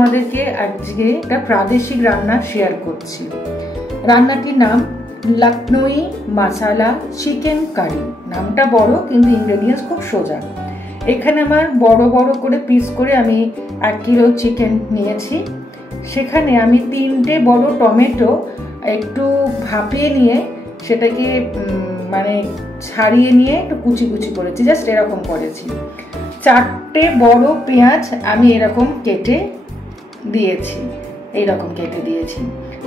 তোমাদেরকে আজকে একটা প্রাদেশিক রান্না শেয়ার করছি। রান্নাটির নাম লখনৌই মশালা চিকেন কারি। নামটা বড় কিন্তু ইনগ্রেডিয়েন্টস খুব সোজা। এখানে আমার বড় বড় করে পিস করে আমি 1 কিলো চিকেন নিয়েছি। সেখানে আমি 3টে বড় টমেটো একটু ভাপিয়ে নিয়ে সেটাকে মানে ছাড়িয়ে নিয়ে একটু কুচি কুচি করেছি, জাস্ট এরকম করেছি। 4টে বড় পেঁয়াজ আমি এরকম কেটে দিয়েছি, এইরকম কেটে দিয়েছি।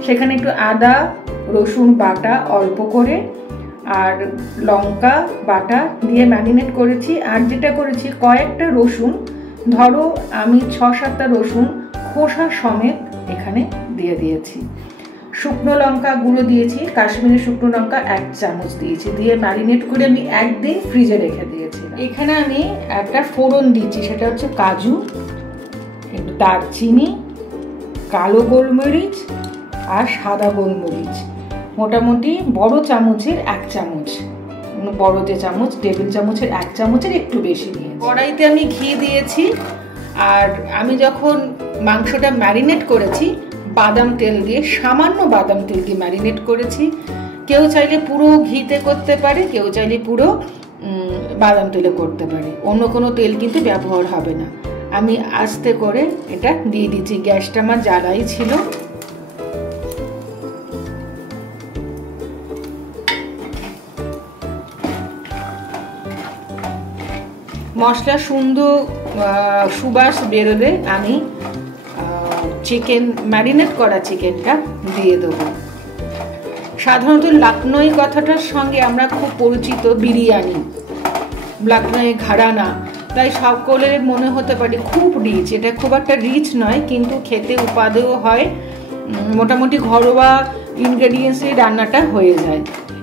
সেখানে একটু আদা রসুন বাটা অল্প করে আর লঙ্কা বাটা দিয়ে ম্যারিনেট করেছি। আর যেটা করেছি, কয়েকটা রসুন, ধরো আমি 6-7টা রসুন খোসা সমেত এখানে দিয়ে দিয়েছি। শুকনো লঙ্কা গুঁড়ো দিয়েছি, কাশ্মীরি শুকনো লঙ্কা 1 চামচ দিয়েছি, দিয়ে ম্যারিনেট করে আমি একদিন ফ্রিজে রেখে দিয়েছি। এখানে আমি একটা ফোড়ন দিচ্ছি, সেটা হচ্ছে কাজু, একটু দারচিনি, কালো গোলমরিচ আর সাদা গোলমরিচ, মোটামুটি বড় চামচের 1 চামচ, বড় যে চামচ টেবিল চামচের 1 চামচের একটু বেশি নিয়ে কড়াইতে আমি ঘি দিয়েছি। আর আমি যখন মাংসটা ম্যারিনেট করেছি বাদাম তেল দিয়ে, সামান্য বাদাম তেল দিয়ে ম্যারিনেট করেছি। কেউ চাইলে পুরো ঘিতে করতে পারে, কেউ চাইলে পুরো বাদাম তেলে করতে পারে, অন্য কোনো তেল কিন্তু ব্যবহার হবে না। আমি আস্তে করে এটা দিয়ে দিচ্ছি, গ্যাসটা আমার জ্বালাই ছিল। মশলা সুন্দর সুবাস বেরোলে আমি চিকেন ম্যারিনেট করা চিকেনটা দিয়ে দেবো। সাধারণত লখনৌই কথাটার সঙ্গে আমরা খুব পরিচিত বিরিয়ানি, লখনৌই ঘরানা, তাই সকলের মনে হতে পারে খুব রিচ। এটা খুব একটা রিচ নয়, কিন্তু খেতে উপাদেয় হয়। মোটামুটি ঘরোয়া ইনগ্রেডিয়েন্টসে রান্নাটা হয়ে যায়।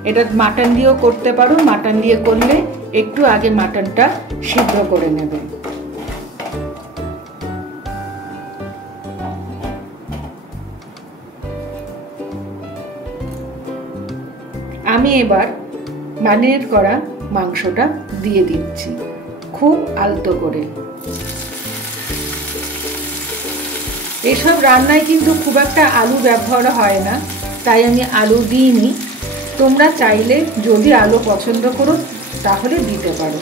এটা মাটন দিয়েও করতে পারো, মাটন দিয়ে করলে একটু আগে মাটনটা সিদ্ধ করে নেবে। আমি এবার ম্যারিনেট করা মাংসটা দিয়ে দিচ্ছি খুব আলতো করে। এসব রান্নায় কিন্তু খুব একটা আলু ব্যবহার হয় না, তাই আমি আলু দিইনি। তোমরা চাইলে যদি আলু পছন্দ করো তাহলে দিতে পারো।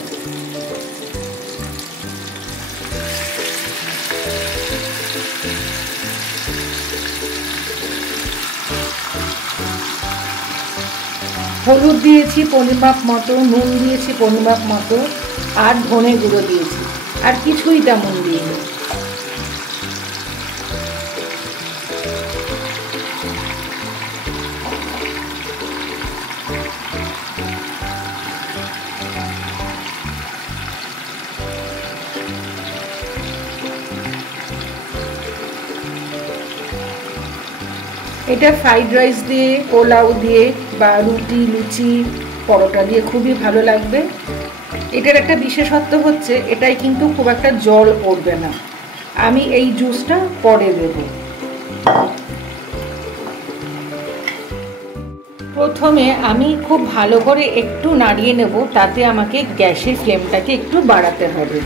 হলুদ দিয়েছি পরিমাপ মতো, নুন দিয়েছি পরিমাপ মতো, আর ধনে গুঁড়ো দিয়েছি, আর কিছুই তেমন দিইনি। এটা ফ্রাইড রাইস দিয়ে, পোলাও দিয়ে বা রুটি লুচি পরোটা দিয়ে খুবই ভালো লাগবে। এটার একটা বিশেষত্ব হচ্ছে এটাই কিন্তু খুব একটা জল পড়বে না। আমি এই জুসটা পরে দেব। প্রথমে আমি খুব ভালো করে একটু নাড়িয়ে নেব, তাতে আমাকে গ্যাসের ফ্লেমটাকে একটু বাড়াতে হবে।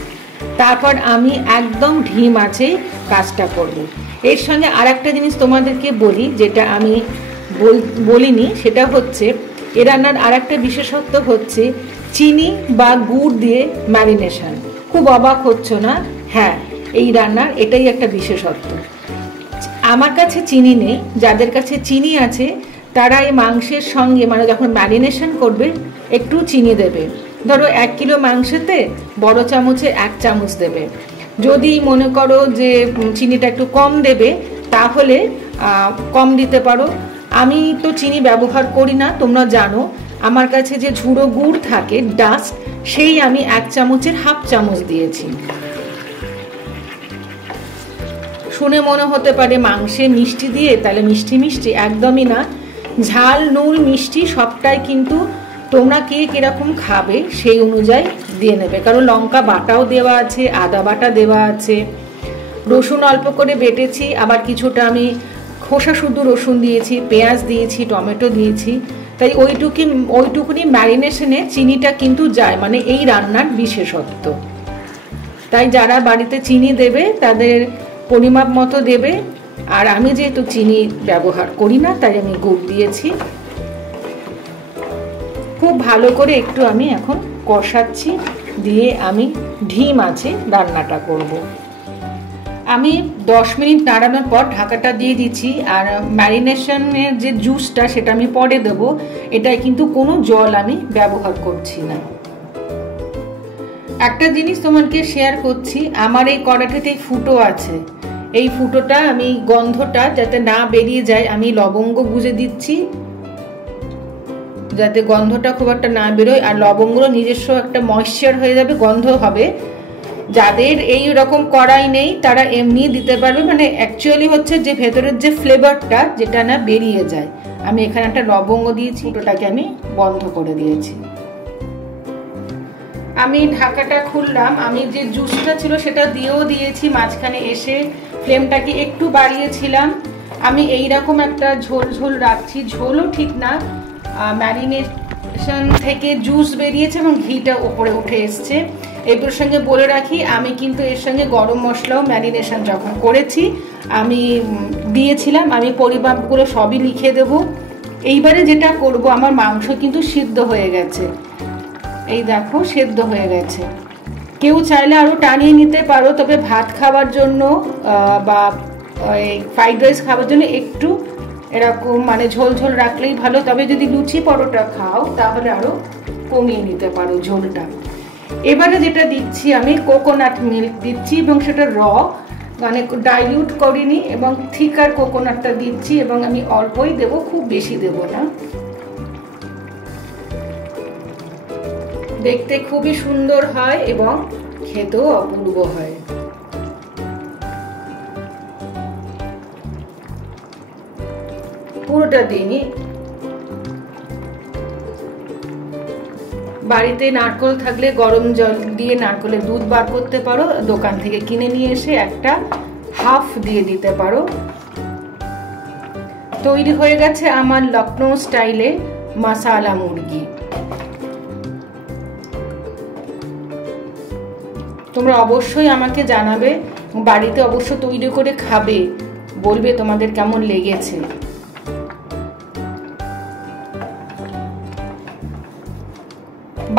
তারপর আমি একদম ধিম আঁচে কাজটা করব। এর সঙ্গে আর একটা জিনিস তোমাদেরকে বলি, যেটা আমি বলিনি, সেটা হচ্ছে এ রান্নার আর একটা বিশেষত্ব হচ্ছে চিনি বা গুড় দিয়ে ম্যারিনেশন। খুব অবাক হচ্ছ না? হ্যাঁ, এই রান্নার এটাই একটা বিশেষত্ব। আমার কাছে চিনি নেই, যাদের কাছে চিনি আছে তারা এই মাংসের সঙ্গে মানে যখন ম্যারিনেশন করবে একটু চিনি দেবে। ধরো 1 কিলো মাংসেতে বড় চামচে 1 চামচ দেবে। যদি মনে করো যে চিনিটা একটু কম দেবে তাহলে কম দিতে পারো। আমি তো চিনি ব্যবহার করি না, তোমরা জানো। আমার কাছে যে ঝুড়ো গুড় থাকে ডাস্ট, সেই আমি 1 চামচের 1/2 চামচ দিয়েছি। শুনে মনে হতে পারে মাংসে মিষ্টি দিয়ে, তাহলে মিষ্টি মিষ্টি, একদমই না। ঝাল নুন মিষ্টি সবটাই কিন্তু তোমরা কে কিরকম খাবে সেই অনুযায়ী দিয়ে নেবে, কারণ লঙ্কা বাটাও দেওয়া আছে, আদা বাটা দেওয়া আছে, রসুন অল্প করে বেটেছি, আবার কিছুটা আমি খোসা শুদ্ধ রসুন দিয়েছি, পেঁয়াজ দিয়েছি, টমেটো দিয়েছি। তাই ওইটুকুনি ম্যারিনেশনে চিনিটা কিন্তু যায়, মানে এই রান্নার বিশেষত্ব। তাই যারা বাড়িতে চিনি দেবে তাদের পরিমাপ মতো দেবে। আর আমি যেহেতু চিনি ব্যবহার করি না তাই আমি গুড় দিয়েছি। খুব ভালো করে একটু আমি এখন কষাচ্ছি, দিয়ে আমি ধিম আছে রান্নাটা করব। আমি 10 মিনিট নাড়ানোর পর ঢাকাটা দিয়ে দিচ্ছি। আর ম্যারিনেশনের যে জুসটা সেটা আমি পরে দেবো। এটায় কিন্তু কোনো জল আমি ব্যবহার করছি না। একটা জিনিস তোমাকে শেয়ার করছি, আমার এই কড়াইটাতে ফুটো আছে। এই ফুটোটা আমি গন্ধটা যাতে না বেরিয়ে যায় আমি লবঙ্গ গুঁজে দিচ্ছি, যাতে গন্ধটা খুব একটা না বেরোয়। আর লবঙ্গর নিজস্ব একটা ময়েশ্চার হয়ে যাবে, গন্ধ হবে। যাদের এই রকম কড়াই নেই তারা এমনি দিতে পারবে, মানে অ্যাকচুয়ালি হচ্ছে যে ভেতরের যে ফ্লেভারটা যেটা না বেরিয়ে যায়। আমি এখানে একটা লবঙ্গ দিয়েছি, ওটাকে আমি বন্ধ করে দিয়েছি। আমি ঢাকাটা খুললাম, আমি যে জুসটা ছিল সেটা দিয়েও দিয়েছি। মাঝখানে এসে ফ্লেমটাকে একটু বাড়িয়েছিলাম। আমি এইরকম একটা ঝোল ঝোল রাখছি, ঝোলও ঠিক না, ম্যারিনেশন থেকে জুস বেরিয়েছে এবং ঘিটা ওপরে উঠে এসছে। এই প্রসঙ্গে বলে রাখি, আমি কিন্তু এর সঙ্গে গরম মশলাও ম্যারিনেশন যখন করেছি আমি দিয়েছিলাম। আমি পরিমাপগুলো সবই লিখে দেব। এইবারে যেটা করব, আমার মাংস কিন্তু সিদ্ধ হয়ে গেছে, এই দেখো সেদ্ধ হয়ে গেছে। কেউ চাইলে আরও টানিয়ে নিতে পারো, তবে ভাত খাওয়ার জন্য বা ফ্রাইড রাইস খাওয়ার জন্য একটু এরকম মানে ঝোল ঝোল রাখলেই ভালো। তবে যদি লুচি পরোটা খাও তাহলে আরও কমিয়ে নিতে পারো ঝোলটা। এবারে যেটা দিচ্ছি আমি কোকোনাট মিল্ক দিচ্ছি, এবং সেটা মানে ডাইলিউট করিনি, এবং থিকার কোকোনাটটা দিচ্ছি, এবং আমি অল্পই দেবো, খুব বেশি দেব না। দেখতে খুবই সুন্দর হয় এবং খেতেও অপূর্ব হয়। পুরোটা দিইনি। বাড়িতে নারকেল থাকলে গরম জল দিয়ে নারকেলের দুধ বার করতে পারো, দোকান থেকে কিনে নিয়ে এসে একটা হাফ দিয়ে দিতে পারো। তৈরি হয়ে গেছে আমার লখনৌ স্টাইলে মশালা মুরগি। তোমরা অবশ্যই আমাকে জানাবে, বাড়িতে অবশ্য তৈরি করে খাবে, বলবে তোমাদের কেমন লেগেছে।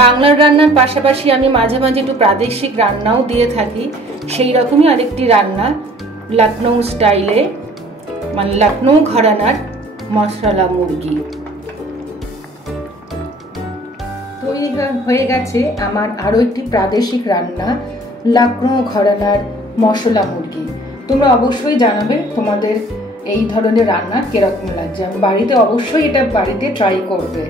বাংলার রান্নার পাশাপাশি আমি মাঝে মাঝে একটু প্রাদেশিক রান্নাও দিয়ে থাকি। সেই রকমই আরেকটি রান্না লখনৌ স্টাইলে, মানে লখনৌ ঘরানার মশলা মুরগি। তৈরি হয়ে গেছে আমার আরও একটি প্রাদেশিক রান্না লখনৌ ঘরানার মশলা মুরগি। তোমরা অবশ্যই জানাবে তোমাদের এই ধরনের রান্না কিরকম লাগছে। বাড়িতে অবশ্যই এটা বাড়িতে ট্রাই করবে।